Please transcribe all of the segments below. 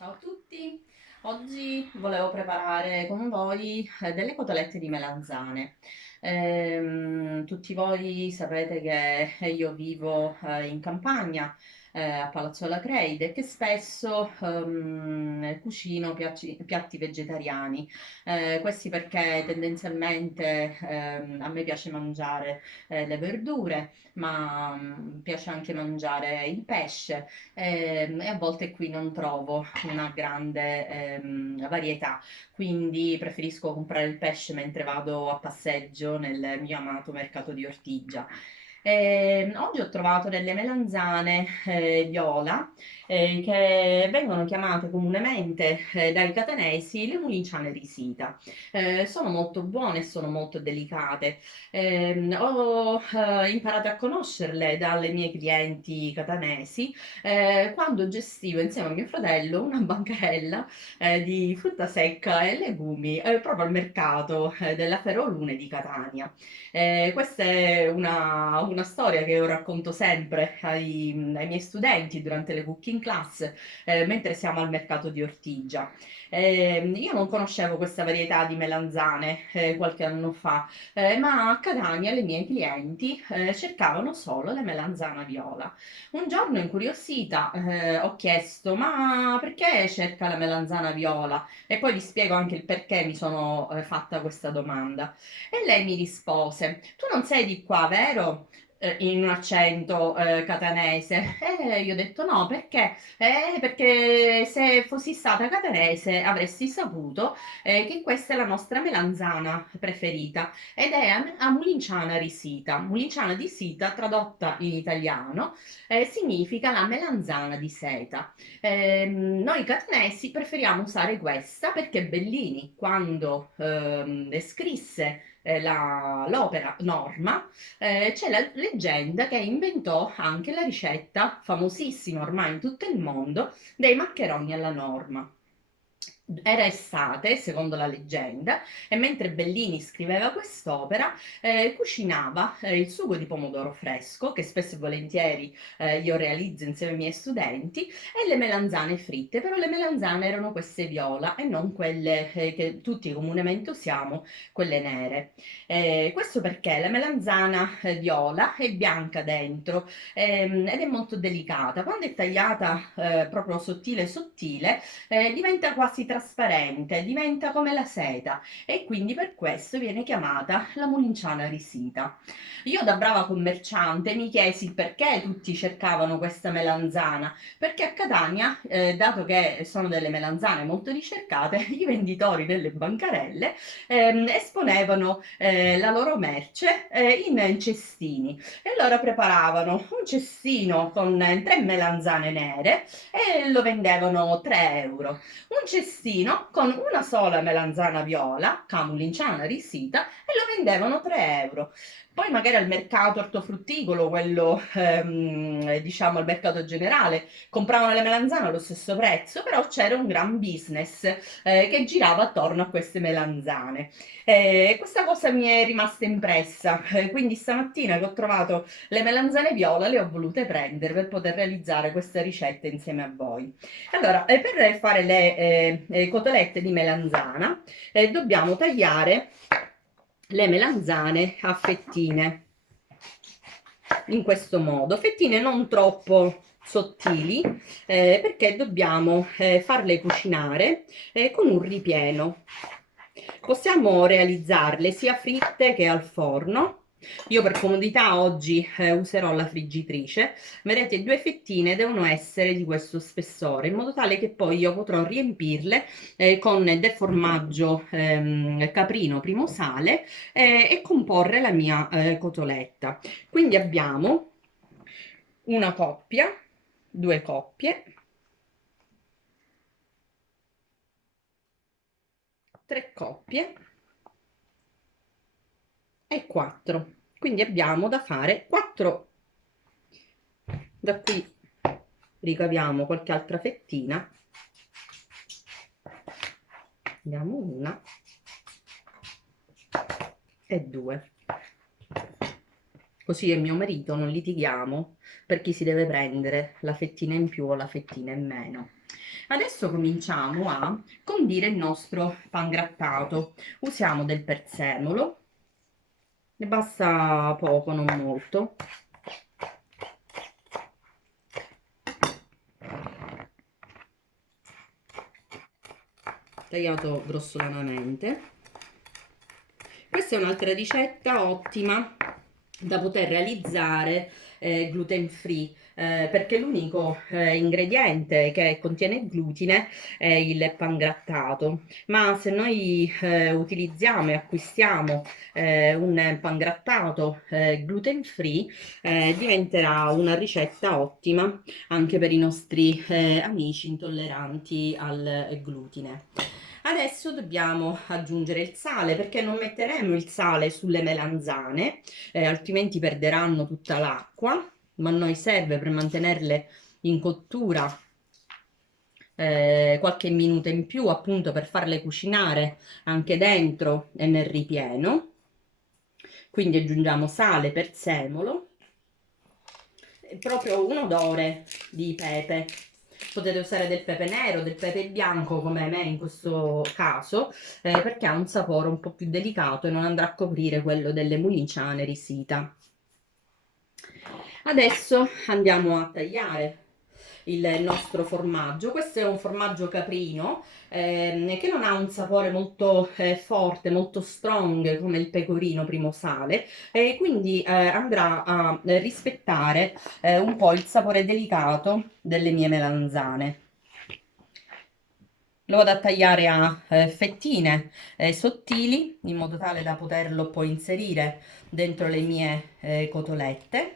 Ciao a tutti, oggi volevo preparare con voi delle cotolette di melanzane. Tutti voi sapete che io vivo in campagna, a Palazzo Creide e che spesso cucino piatti vegetariani. Questi perché tendenzialmente a me piace mangiare le verdure, ma piace anche mangiare il pesce e a volte qui non trovo una grande varietà, quindi preferisco comprare il pesce mentre vado a passeggio nel mio amato mercato di Ortigia. Oggi ho trovato delle melanzane viola che vengono chiamate comunemente dai catanesi le mulinciane risita. Sono molto buone e sono molto delicate. Ho imparato a conoscerle dalle mie clienti catanesi quando gestivo insieme a mio fratello una bancarella di frutta secca e legumi proprio al mercato della Ferolune di Catania. Questa è una storia che io racconto sempre ai miei studenti durante le cooking class, mentre siamo al mercato di Ortigia. Io non conoscevo questa varietà di melanzane qualche anno fa, ma a Catania le mie clienti cercavano solo la melanzana viola. Un giorno incuriosita ho chiesto: ma perché cerca la melanzana viola? E poi vi spiego anche il perché mi sono fatta questa domanda. E lei mi rispose: tu non sei di qua, vero? In un accento catanese. E io ho detto no, perché? Perché se fossi stata catanese avresti saputo che questa è la nostra melanzana preferita ed è a Mulinciana risita. Mulinciana di sita, tradotta in italiano, significa la melanzana di seta. Noi catanesi preferiamo usare questa perché Bellini, quando scrisse l'opera Norma, c'è la leggenda che inventò anche la ricetta, famosissima ormai in tutto il mondo, dei maccheroni alla Norma. Era estate, secondo la leggenda, e mentre Bellini scriveva quest'opera, cucinava il sugo di pomodoro fresco, che spesso e volentieri io realizzo insieme ai miei studenti, e le melanzane fritte, però le melanzane erano queste viola e non quelle che tutti comunemente usiamo, quelle nere. Questo perché la melanzana viola è bianca dentro ed è molto delicata. Quando è tagliata proprio sottile sottile, diventa quasi trasparente, diventa come la seta e quindi per questo viene chiamata la mulinciana risita. Io da brava commerciante mi chiesi il perché tutti cercavano questa melanzana, perché a Catania, dato che sono delle melanzane molto ricercate, i venditori delle bancarelle esponevano la loro merce in cestini e allora preparavano un cestino con tre melanzane nere e lo vendevano 3 euro. Un cestino con una sola melanzana viola, camulinciana risita, e lo vendevano 3 euro. Poi magari al mercato ortofrutticolo, quello diciamo al mercato generale, compravano le melanzane allo stesso prezzo, però c'era un gran business che girava attorno a queste melanzane. Questa cosa mi è rimasta impressa, quindi stamattina che ho trovato le melanzane viola le ho volute prendere per poter realizzare questa ricetta insieme a voi. Allora, per fare le cotolette di melanzana dobbiamo tagliare le melanzane a fettine, in questo modo, fettine non troppo sottili perché dobbiamo farle cucinare con un ripieno. Possiamo realizzarle sia fritte che al forno. Io per comodità oggi userò la friggitrice. Vedete, due fettine devono essere di questo spessore, in modo tale che poi io potrò riempirle con del formaggio caprino primo sale e comporre la mia cotoletta. Quindi abbiamo una coppia, due coppie, tre coppie e 4. Quindi abbiamo da fare 4. Da qui ricaviamo qualche altra fettina. Andiamo una e 2. Così io e mio marito non litighiamo per chi si deve prendere la fettina in più o la fettina in meno. Adesso cominciamo a condire il nostro pangrattato. Usiamo del prezzemolo, ne basta poco, non molto. Tagliato grossolanamente. Questa è un'altra ricetta ottima da poter realizzare gluten free, perché l'unico ingrediente che contiene glutine è il pangrattato. Ma se noi utilizziamo e acquistiamo un pangrattato gluten free, diventerà una ricetta ottima anche per i nostri amici intolleranti al glutine. Adesso dobbiamo aggiungere il sale, perché non metteremo il sale sulle melanzane, altrimenti perderanno tutta l'acqua, ma a noi serve per mantenerle in cottura qualche minuto in più, appunto per farle cucinare anche dentro e nel ripieno. Quindi aggiungiamo sale, prezzemolo, e proprio un odore di pepe. Potete usare del pepe nero, del pepe bianco come me in questo caso, perché ha un sapore un po' più delicato e non andrà a coprire quello delle muliciane risita. Adesso andiamo a tagliare il nostro formaggio. Questo è un formaggio caprino che non ha un sapore molto forte, molto strong come il pecorino primo sale, e quindi andrà a rispettare un po' il sapore delicato delle mie melanzane. Lo vado a tagliare a fettine sottili, in modo tale da poterlo poi inserire dentro le mie cotolette,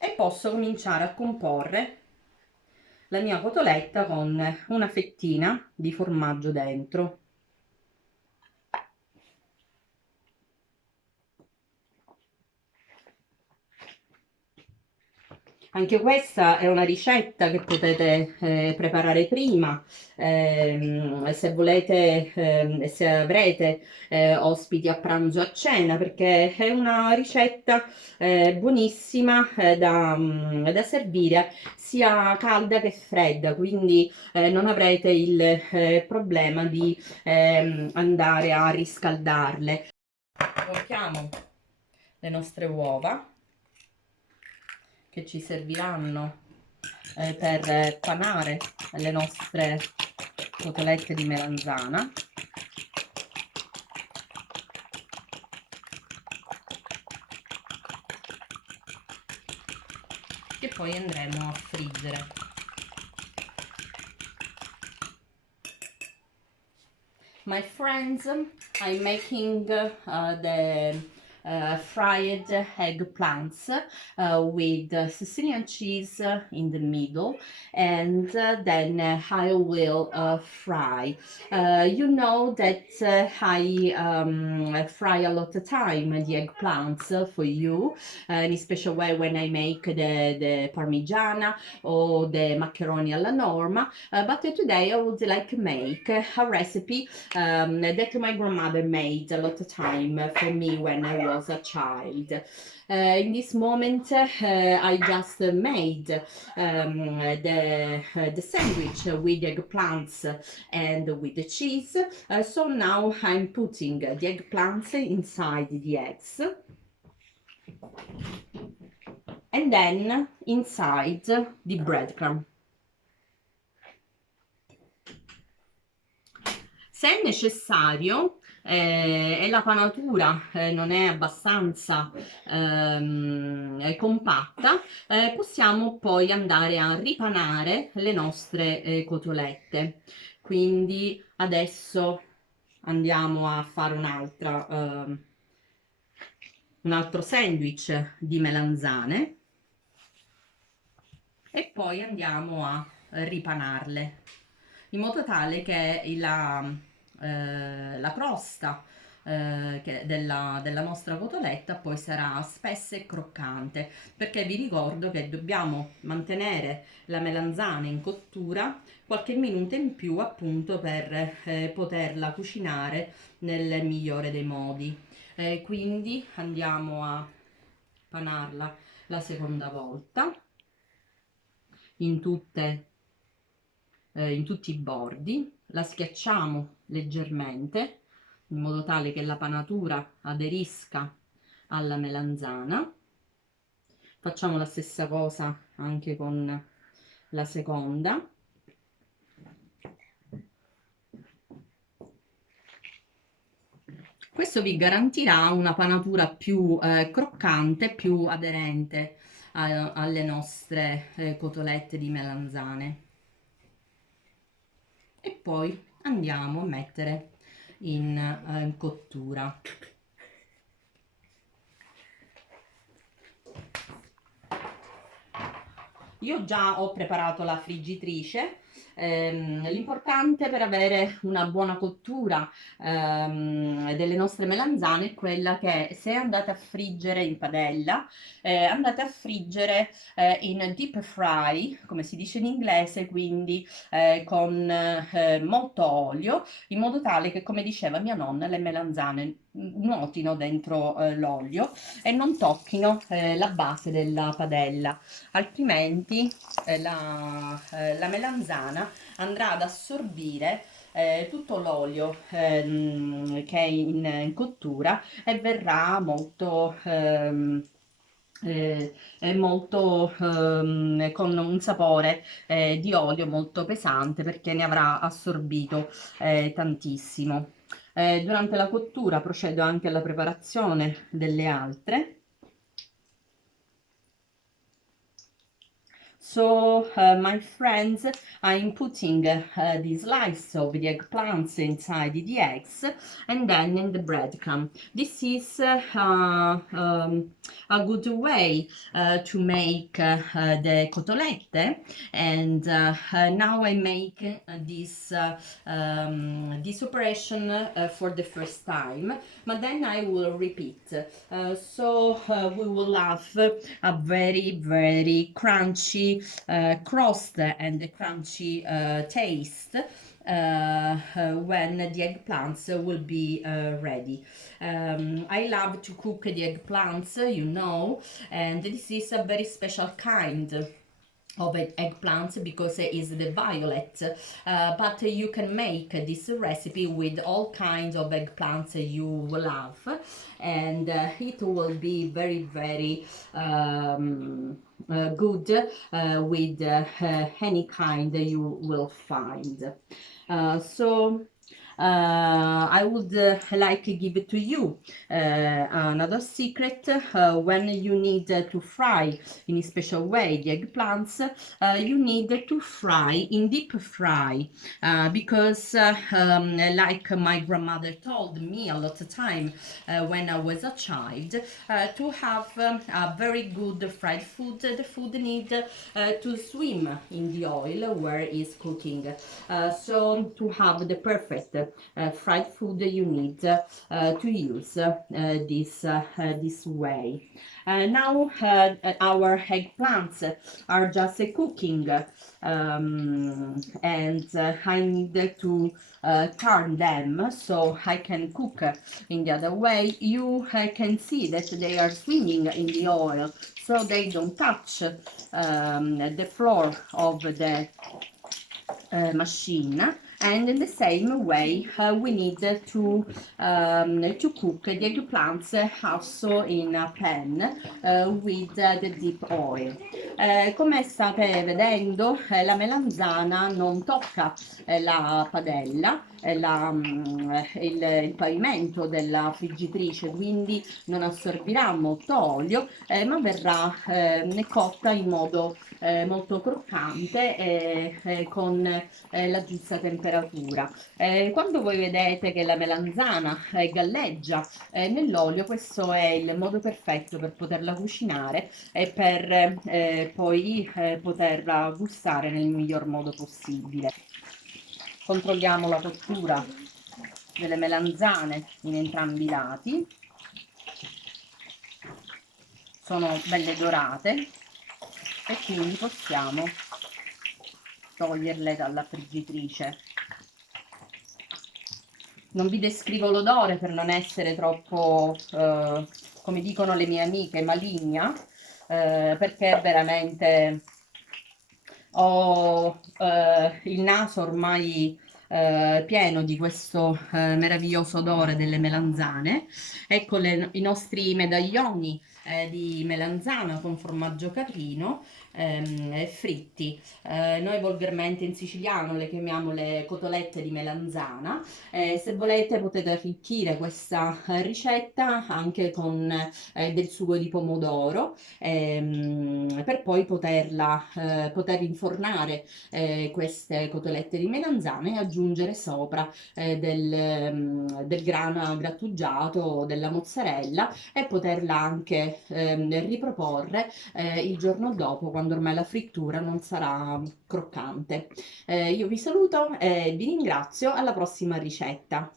e posso cominciare a comporre la mia cotoletta con una fettina di formaggio dentro. Anche questa è una ricetta che potete preparare prima, se volete, se avrete ospiti a pranzo o a cena, perché è una ricetta buonissima da servire sia calda che fredda, quindi non avrete il problema di andare a riscaldarle. Portiamo le nostre uova che ci serviranno per panare le nostre cotolette di melanzana. Che poi andremo a friggere. My friends, I'm making the fried eggplants with Sicilian cheese in the middle, and then I will fry. You know that I fry a lot of time the eggplants for you, in a special way when I make the parmigiana or the macaroni alla norma. But today I would like to make a recipe that my grandmother made a lot of time for me when I was a child. In this moment, I just made the sandwich with eggplants and with the cheese. So now I'm putting the eggplants inside the eggs, and then inside the breadcrumb. Se è necessario e la panatura non è abbastanza compatta, possiamo poi andare a ripanare le nostre cotolette. Quindi adesso andiamo a fare un altro sandwich di melanzane e poi andiamo a ripanarle in modo tale che la crosta della nostra cotoletta poi sarà spessa e croccante, perché vi ricordo che dobbiamo mantenere la melanzana in cottura qualche minuto in più, appunto per poterla cucinare nel migliore dei modi. Quindi andiamo a panarla la seconda volta in tutte in tutti i bordi, la schiacciamo leggermente in modo tale che la panatura aderisca alla melanzana. Facciamo la stessa cosa anche con la seconda. Questo vi garantirà una panatura più croccante, più aderente alle nostre cotolette di melanzane. E poi andiamo a mettere in cottura. Io già ho preparato la friggitrice. L'importante per avere una buona cottura delle nostre melanzane è quella che, se andate a friggere in padella, andate a friggere in deep fry, come si dice in inglese, quindi con molto olio, in modo tale che, come diceva mia nonna, le melanzane nuotino dentro l'olio e non tocchino la base della padella, altrimenti la melanzana andrà ad assorbire tutto l'olio che è in cottura e verrà molto è molto con un sapore di olio molto pesante, perché ne avrà assorbito tantissimo. Durante la cottura procedo anche alla preparazione delle altre. So, my friends, I'm putting the slice of the eggplants inside the eggs and then in the breadcrumb. This is a good way to make the cotolette, and now I make this operation for the first time, but then I will repeat. So we will have a very, very crunchy crust and a crunchy taste when the eggplants will be ready. I love to cook the eggplants, you know, and this is a very special kind of eggplants because it is the violet, but you can make this recipe with all kinds of eggplants you will have, and it will be very, very good with any kind you will find. So I would like to give it to you another secret. When you need to fry in a special way the eggplants, you need to fry in deep fry because like my grandmother told me a lot of time when I was a child, to have a very good fried food, the food need to swim in the oil where it's cooking. So to have the perfect fried food, you need to use this way. Now our eggplants are just cooking, and I need to turn them so I can cook in the other way. You can see that they are swimming in the oil, so they don't touch the floor of the machine. And in the same way we need to cook the eggplants also in a pan with the deep oil. Come state vedendo, la melanzana non tocca la padella, il pavimento della friggitrice, quindi non assorbirà molto olio, ma verrà cotta in modo molto croccante e con la giusta temperatura. Quando voi vedete che la melanzana galleggia nell'olio, questo è il modo perfetto per poterla cucinare e per poi poterla gustare nel miglior modo possibile. Controlliamo la cottura delle melanzane in entrambi i lati. Sono belle dorate e quindi possiamo toglierle dalla friggitrice. Non vi descrivo l'odore per non essere troppo, come dicono le mie amiche, maligna, perché è veramente ho il naso ormai pieno di questo meraviglioso odore delle melanzane. Ecco i nostri medaglioni di melanzana con formaggio caprino e fritti. Noi volgarmente in siciliano le chiamiamo le cotolette di melanzana. Se volete potete arricchire questa ricetta anche con del sugo di pomodoro per poi poter infornare queste cotolette di melanzane e aggiungere sopra del grana grattugiato o della mozzarella e poterla anche riproporre il giorno dopo quando ormai la frittura non sarà croccante. Io vi saluto e vi ringrazio, alla prossima ricetta.